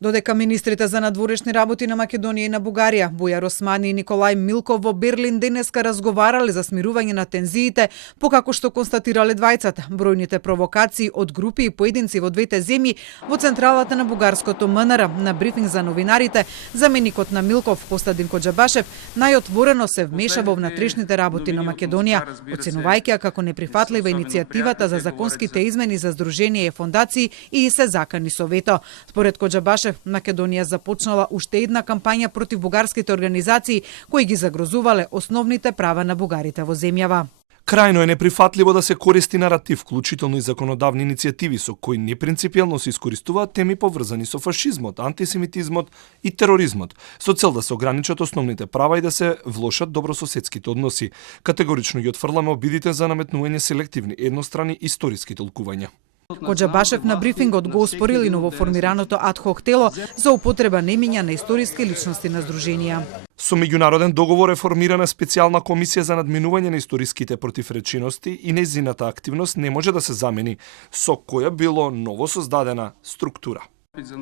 Додека министрите за надворешни работи на Македонија и на Бугарија, Бујар Османи и Николај Милков во Берлин денеска разговарале за смирување на тензиите, покако што констатирале двајцата бројните провокации од групи и поединци во двете земји во централата на бугарското МНР. На брифинг за новинарите, заменикот на Милков, Костадин Коџабашев, најотворено се вмеша во внатрешните работи на Македонија, оценувајќи ја како неприфатлива иницијативата за законските измени за здруженија и фондации и се закани со вето. Според Коџабашев, Македонија започнала уште една кампања против бугарските организации кои ги загрозувале основните права на бугарите во земјава. Крајно е неприфатливо да се користи наратив, вклучително и законодавни иницијативи со кои непринципиелно се искористуваат теми поврзани со фашизмот, антисемитизмот и тероризмот, со цел да се ограничат основните права и да се влошат добрососедските односи. Категорично ги отфрламе обидите за наметнување селективни, еднострани историски толкувања. Коџабашев на брифингот го оспорил и новоформираното адхок тело за употреба немиња на историски личности на здруженија. Со меѓународен договор е формирана специјална комисија за надминување на историските противречености и нејзината активност не може да се замени со која било новосоздадена структура.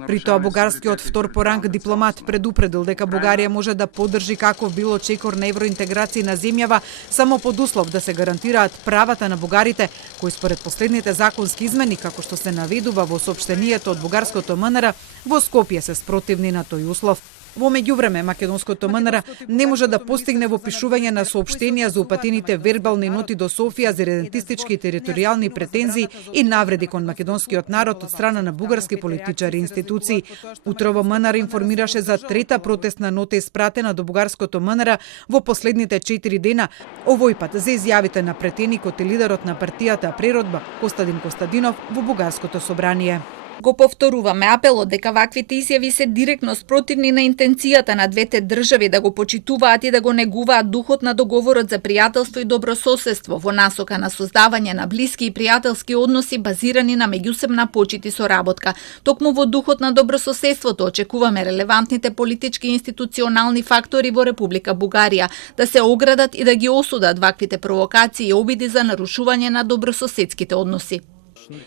При тоа бугарскиот втор по ранг дипломат предупредил дека Бугарија може да поддржи каков било чекор на евроинтеграција на земјава само под услов да се гарантираат правата на бугарите, кои според последните законски измени, како што се наведува во соопштението од бугарското МНР, во Скопје се спротивни на тој услов. Во меѓувреме, македонското МНР не може да постигне во пишување на соопштенија за упатените вербални ноти до Софија за редентистички и територијални претензии и навреди кон македонскиот народ од страна на бугарски политичари и институции. Утрово МНР информираше за трета протестна нота испратена до бугарското МНР во последните 4 дена, овој пат за изјавите на претеникот и лидерот на партијата Преродба Костадин Костадинов во бугарското собрание. Го повторуваме апелот дека ваквите изјави се директно спротивни на интенцијата на двете држави да го почитуваат и да го негуваат духот на договорот за пријателство и добрососедство во насока на создавање на блиски и пријателски односи базирани на меѓусебна почит и соработка. Токму во духот на добрососедството очекуваме релевантните политички и институционални фактори во Република Бугарија да се оградат и да ги осудат ваквите провокации и обиди за нарушување на добрососедските односи.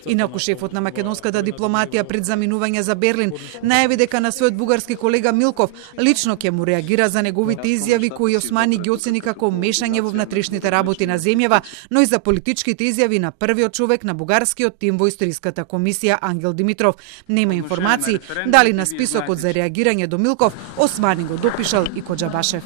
Инаку шефот на македонската дипломатија пред заминување за Берлин најави дека на својот бугарски колега Милков лично ќе му реагира за неговите изјави кои Османи ги оцени како мешање во внатрешните работи на земјава, но и за политичките изјави на првиот човек на бугарскиот тим во историската комисија Ангел Димитров. Нема информации дали на списокот за реагирање до Милков Османи го допишал и Коџабашев.